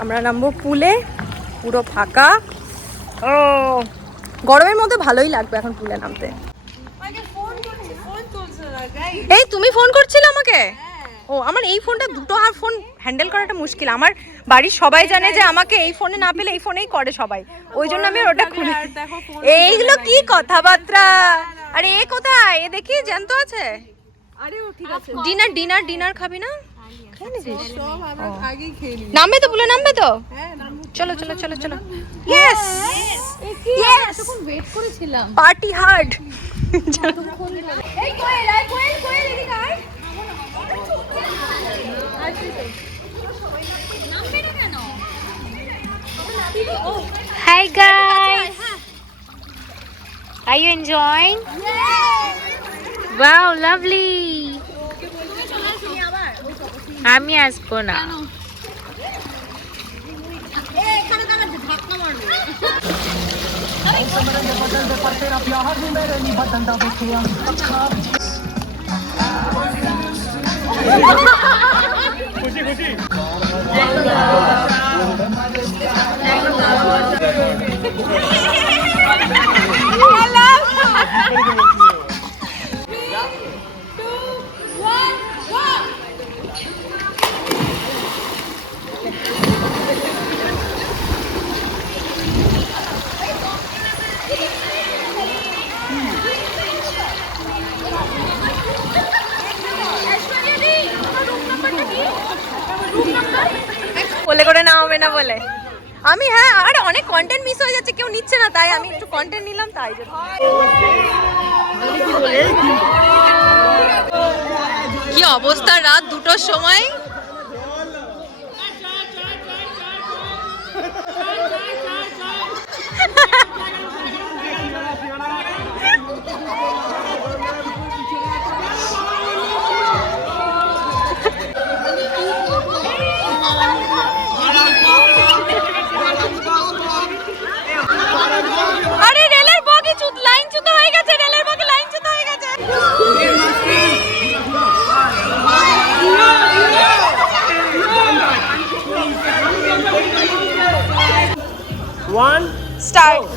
আমরা নামবো পুলে, পুরো ফাঁকা। ও গরমের মধ্যে ভালোই লাগবে এখন পুলে নামতে। এই তুমি ফোন করছিলে আমাকে? ও আমার এই ফোনটা, দুটো আর ফোন হ্যান্ডেল করাটা মুশকিল। আমার বাড়ির সবাই জানে যে আমাকে এই ফোনে না পেলে এই ফোনেই করে সবাই, ওই জন্য আমি ওটা খুলি। এইগুলো কি কথাবার্তা? আরে এ কোথায়? এ দেখি জ্যান্ত আছে। ডিনার ডিনার ডিনার খাবি না? নামবে তো, পুলে নামবে তো? চলো চলো চলো চলো। ইয়েস ইয়েস, ওয়েট করেছিলাম। Party hard. Hi guys, are you enjoying? Wow, lovely. আমি আসবো না। খুশি খুশি। বলে করে না হবে না বলে আমি, হ্যাঁ আরে অনেক কন্টেন্ট মিস হয়ে যাচ্ছে, কেউ নিচ্ছে না, তাই আমি একটু কন্টেন্ট নিলাম। তাই কি অবস্থা রাত 2টোর সময়। আরে রেলের বগি লাইন চ্যুত হয়ে গেছে, রেলের বগি লাইন চ্যুত হয়ে গেছে। One start.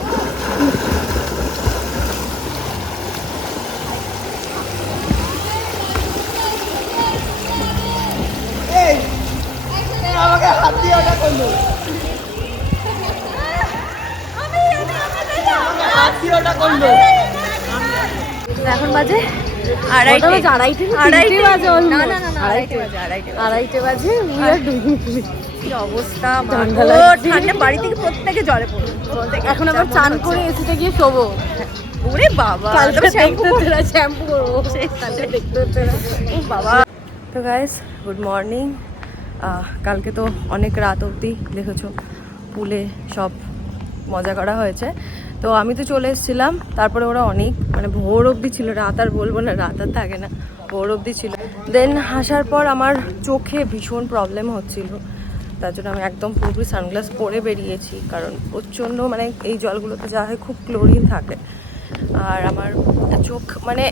আমাকে হাত দিয়ে ওটা করলো, হাত দিয়ে ওটা করলো। এখন বাজে আড়াইটে বাজে। কি অবস্থা, ঠান্ডা, বাড়ি থেকে প্রত্যেকে জলে পড়বে। এখন আবার চান করে এসিতে গিয়ে শোবো। ওরে বাবা, শ্যাম্পু করবো, দেখতে হচ্ছে না। ও বাবা। তো গাইস গুড মর্নিং। কালকে তো অনেক রাত অবধি দেখেছো পুলে সব মজা করা হয়েছে। তো আমি তো চলে এসেছিলাম, তারপরে ওরা অনেক মানে ভোর অবধি ছিল, রাত আর বলবো না, রাত আর থাকে না, ভোর অবধি ছিল। দেন আসার পর আমার চোখে ভীষণ প্রবলেম হচ্ছিল, তার জন্য আমি একদম পুরোপুরি সানগ্লাস পরে বেরিয়েছি, কারণ প্রচণ্ড মানে এই জলগুলোতে যা হয় খুব ক্লোরিন থাকে। আর আমার চোখ মানে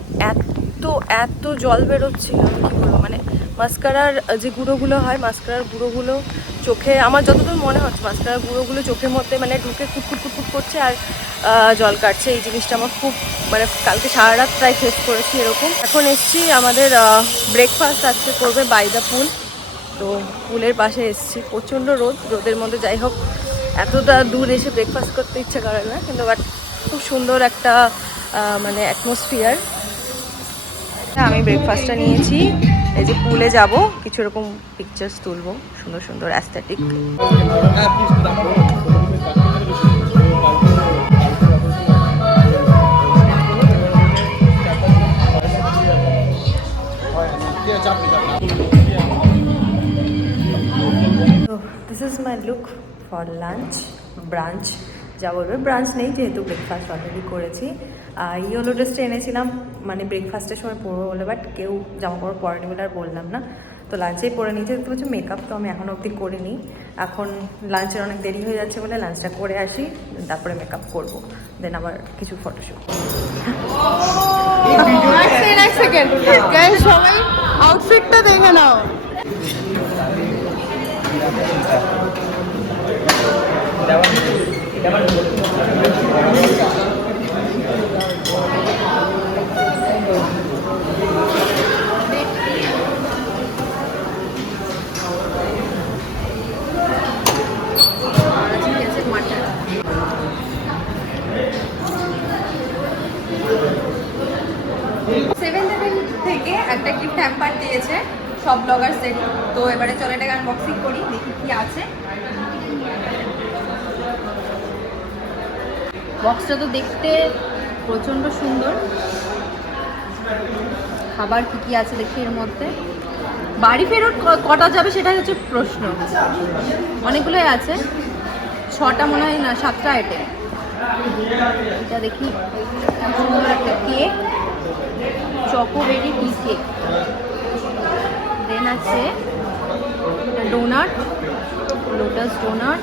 এত জল বেরোচ্ছিল, কী বলবো, মানে মাস্কারার যে গুঁড়োগুলো হয়, মাস্কারার গুঁড়োগুলো চোখে, আমার যতদূর মনে হচ্ছে মাস্কারার গুঁড়োগুলো চোখের মধ্যে মানে ঢুকে কুটকুট করছে আর জল কাটছে। এই জিনিসটা আমার খুব মানে কালকে সারা রাত প্রায় ফেস করেছি এরকম। এখন এসছি, আমাদের ব্রেকফাস্ট আজকে করবে বাই দ্য পুল। তো পুলের পাশে এসছি, প্রচণ্ড রোদের মধ্যে, যাই হোক এতটা দূর এসে ব্রেকফাস্ট করতে ইচ্ছে করে না, কিন্তু বাট খুব সুন্দর একটা মানে অ্যাটমসফিয়ার। আমি ব্রেকফাস্টটা নিয়েছি, এই যে পুলে যাব, কিছু এরকম পিকচার্স তুলবো, সুন্দর সুন্দর অ্যাস্থেটিক। তো this is my look for lunch, branch যা বলবে, ব্রাঞ্চ নেই যেহেতু ব্রেকফাস্ট অলরেডি করেছি। ইয়েলো ড্রেসটা এনেছিলাম মানে ব্রেকফাস্টের সময় পরবো বলে, বাট কেউ জামা কাপড় পরেনি বলে আর বললাম না, তো লাঞ্চেই পরে নিয়েছে। দেখতে পাচ্ছি মেকআপ তো আমি এখন অবধি করিনি, এখন লাঞ্চের অনেক দেরি হয়ে যাচ্ছে বলে লাঞ্চটা করে আসি, তারপরে মেকআপ করবো, দেন আবার কিছু ফটোশ্যুট। এক সেকেন্ড গাইস, সবাই আউটফিটটা দেখে নাও। সেভেন থেকে একটা গিফট হ্যাম্পার দিয়েছে সব ব্লগার সেট। তো এবারে চলো এটাকে আনবক্সিং করি, দেখি কি আছে। বক্সটা তো দেখতে প্রচণ্ড সুন্দর। খাবার কি কি আছে দেখি এর মধ্যে। বাড়ি ফেরত কটা যাবে সেটা হচ্ছে প্রশ্ন। অনেকগুলোই আছে, 6টা মনে হয় না 7টা আইটেম। এটা দেখি, সুন্দর একটা কেক, চকোবেরি টি কেক। দেন আছে ডোনাট, লোটাস ডোনাট,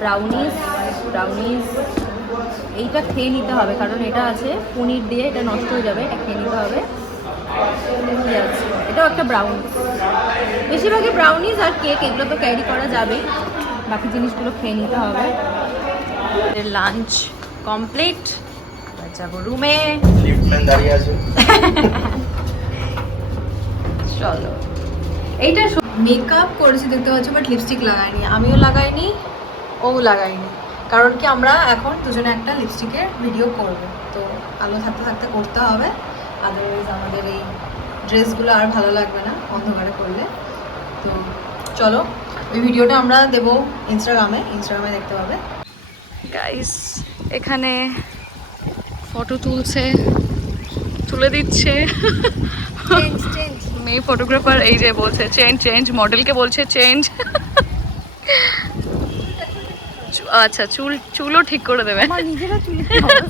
ব্রাউনিস। এইটা খেয়ে নিতে হবে কারণ এটা আছে পনির দিয়ে, এটা নষ্ট হয়ে যাবে, এটা খেয়ে নিতে হবে। কি আছে, এটাও একটা ব্রাউনিস। বেশিরভাগই ব্রাউনিস আর কেক, এগুলো তো ক্যারি করা যাবে, বাকি জিনিসগুলো খেয়ে নিতে হবে। লাঞ্চ কমপ্লিট, যাবো রুমে। লিফটম্যান দাঁড়িয়ে আছে। চলো। এইটা মেকআপ করেছি দেখতে পাচ্ছ, বাট লিপস্টিক লাগাইনি, আমিও লাগাইনি, ও লাগাইনি। কারণ কি আমরা এখন দুজনে একটা লিপস্টিকের ভিডিও করব, তো আলো থাকতে থাকতে করতে হবে, আদারওয়াইজ আমাদের এই ড্রেসগুলো আর ভালো লাগবে না অন্ধকারে করলে। তো চলো, ওই ভিডিওটা আমরা দেবো ইনস্টাগ্রামে দেখতে পাবে। গাইস এখানে ফটো তুলে দিচ্ছে মেয়ে ফটোগ্রাফার। এই যে বলছে চেঞ্জ, মডেলকে বলছে চেঞ্জ। আচ্ছা, চুলও ঠিক করে দেবে।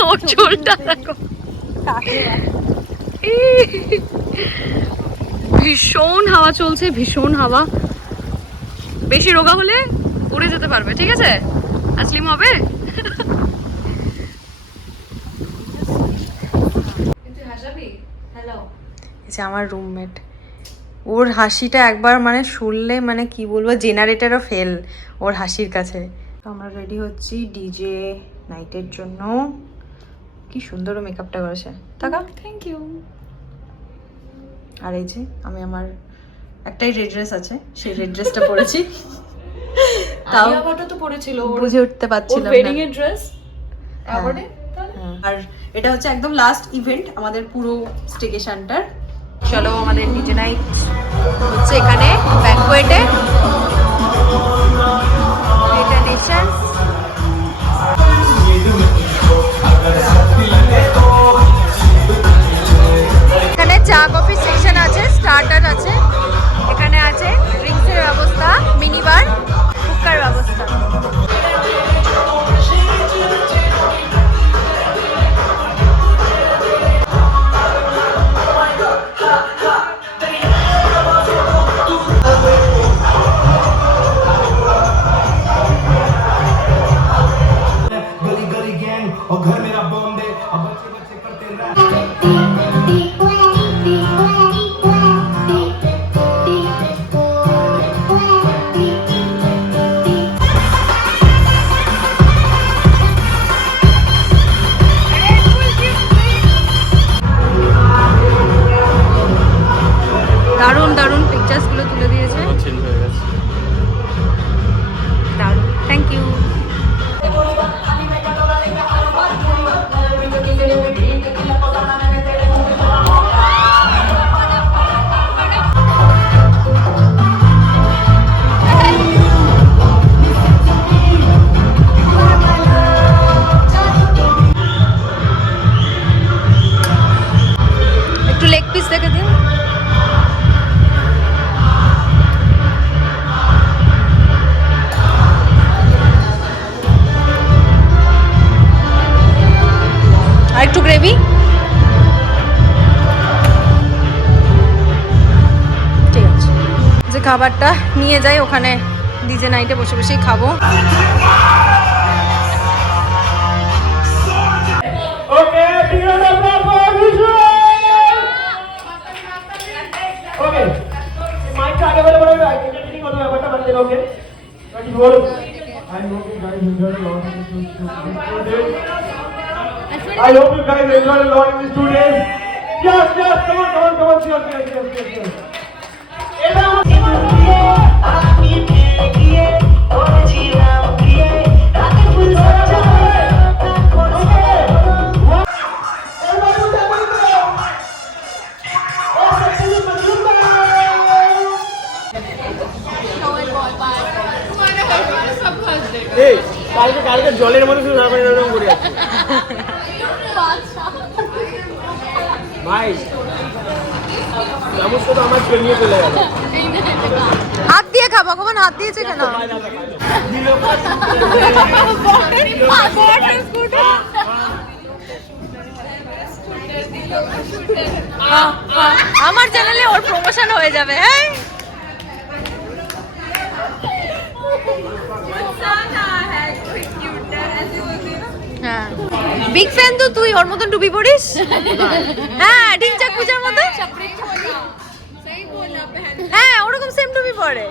ওর চুলটা দেখো, ভীষণ হাওয়া চলছে, ভীষণ হাওয়া। বেশি রোগা হলে উড়ে যেতে পারবে, ঠিক আছে? আসলিম হবে। আমার রুমমেট, ওর হাসিটা একবার মানে শুনলে মানে কি বলবো, জেনারেটরও ফেল ওর হাসির কাছে। আমরা রেডি হচ্ছি ডিজে নাইটের জন্য। কি সুন্দর মেকআপটা করেছে, টাকা থ্যাংক ইউ। আর এই যে আমি আমার একটাই রেড ড্রেস আছে, সেই রেড ড্রেসটা পরেছি। তাও তো পরেছিল, বুঝে উঠতে পারছিলাম না। ওয়েডিং এর ড্রেস। আর এটা হচ্ছে একদম লাস্ট ইভেন্ট আমাদের পুরো স্টেকেশনটার। চলো, আমাদের ডিজে নাইট হচ্ছে এখানে ব্যাংকোয়েটে, এটা নেশন। এখানে চা কফি সেকশন আছে, স্টার্টার আছে, এখানে আছে ড্রিঙ্কসের ব্যবস্থা, মিনি বার, হুক্কার ব্যবস্থা। দারুণ পিকচার্সগুলো তুলে দিয়েছে, দারুণ, থ্যাংক ইউ। একটু লেগ পিস দেখে দিন। আর একটু গ্রেভি। ঠিক আছে, যে খাবারটা নিয়ে যাই ওখানে ডিজে নাইটে বসে বসেই খাবো। Okay, I hope you guys enjoyed a lot in these 2 days. Yes, come on, cheers. এই কালকে জলের মধ্যে শুধু এরকম করে যাচ্ছে ভাই চামচ তো আমার নিয়ে চলে গেল হাত দিয়ে খাবো কখন হাত দিয়েছে কেন আমার চ্যানেলে ওর প্রমোশন হয়ে যাবে হ্যাঁ বিগ ফ্যান তো তুই ওর মতন ডুবি পড়িস হ্যাঁ ঢিংচাক পূজার মতো হ্যাঁ ওরকম সেম ডুবি পড়ে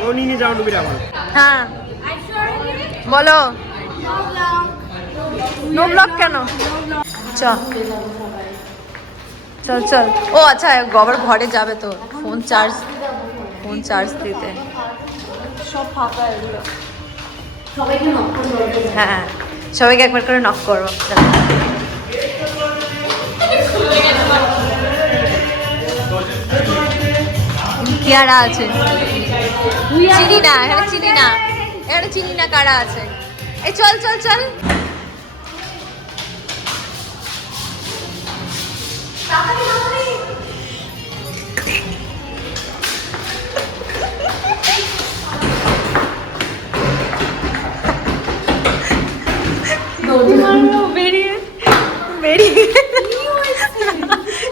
ও নিয়ে যাও ডুবি রাখো হ্যাঁ বলো নো ব্লগ কেন চল চল চল ও আচ্ছা গবর ঘরে যাবে তো ফোন চার্জ দিতে সব ফাঁকা এগুলো হ্যাঁ সবাইকে একবার করে নক করবো কিয়ারা আছে চিনি না এখানে চিনি না কারা আছে এই চল চল চল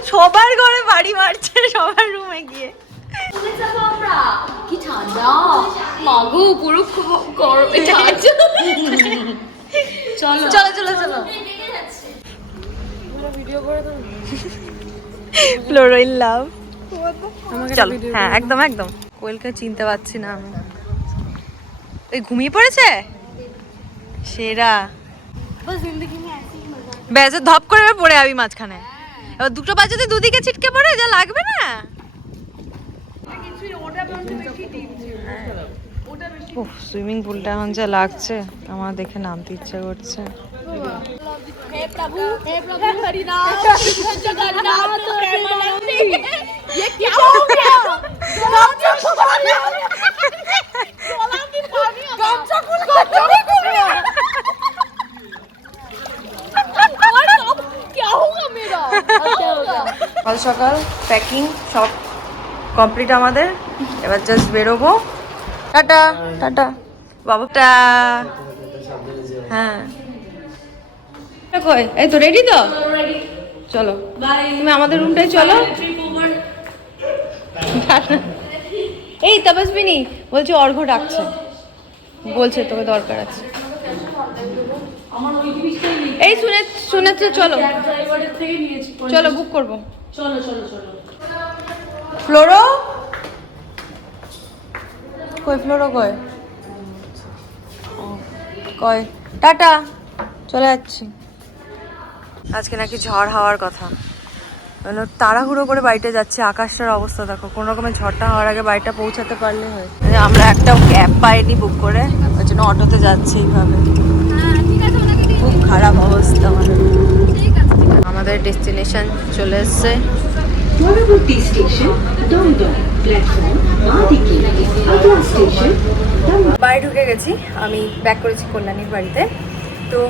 সবার ঘরে বাড়ি মারছে সবার রুমে গিয়ে কি ঠান্ডা মাগো পুরো গরম চলো চলো চলো চলো ফ্লোরো ইন লাভ চল হ্যাঁ একদম একদম কোয়েলকে চিনতে পারছি না আমি ওই ঘুমিয়ে পড়েছে সেরা ব্যাস ধপ করে পড়ে যাবি মাঝখানে এবার দুটো বাজতে দুদিকে ছিটকে পড়ে যা লাগবে না সুইমিং পুলটা এখন যা লাগছে আমার দেখে নামতে ইচ্ছা করছে हे प्रभु हरि नाम जगन्नाथ प्रेमानंद ये क्या हो गया क्या होगा मेरा সকাল সকাল প্যাকিং সব কমপ্লিট আমাদের এবার জাস্ট বেরোবো টাটা টাটা বাবুটা হ্যাঁ কই এই তো রেডি তো চলো তুমি আমাদের রুমটাই চলো এই তপস্বিনী বলছি অর্ঘ্য ডাকছে বলছে তোকে দরকার আছে এই শুনেছে চলো চলো বুক করবো ফ্লোরো কই ফ্লোরো কই টাটা চলে যাচ্ছি আজকে নাকি ঝড় হওয়ার কথা তাড়াহুড়ো করে বাড়িতে যাচ্ছে আকাশটার অবস্থা দেখো কোনো রকমের ঝড়টা হওয়ার আগে বাড়িটা পৌঁছাতে পারলে হয় আমরা একটা ক্যাব পাইনি বুক করে ওই জন্য অটোতে যাচ্ছি এইভাবে খুব খারাপ অবস্থা আমাদের ডেস্টিনেশন চলে এসছে পরবর্তী স্টেশন দমদম প্ল্যাটফর্ম বাঁদিকে আগলা স্টেশন বাড়ি ঢুকে গেছি আমি ব্যাক করেছি কল্যাণীর বাড়িতে তো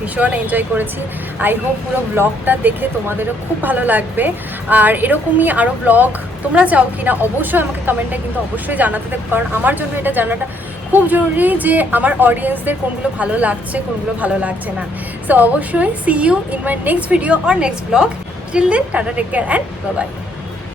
ভীষণ এনজয় করেছি আই হোপ পুরো ব্লগটা দেখে তোমাদেরও খুব ভালো লাগবে আর এরকমই আরও ব্লগ তোমরা চাও কি না অবশ্যই আমাকে কমেন্টে কিন্তু অবশ্যই জানাতে দেবো কারণ আমার জন্য এটা জানাটা খুব জরুরি যে আমার অডিয়েন্সদের কোনগুলো ভালো লাগছে কোনগুলো ভালো লাগছে না সো অবশ্যই see you in my next video or next blog till then tata take care and bye by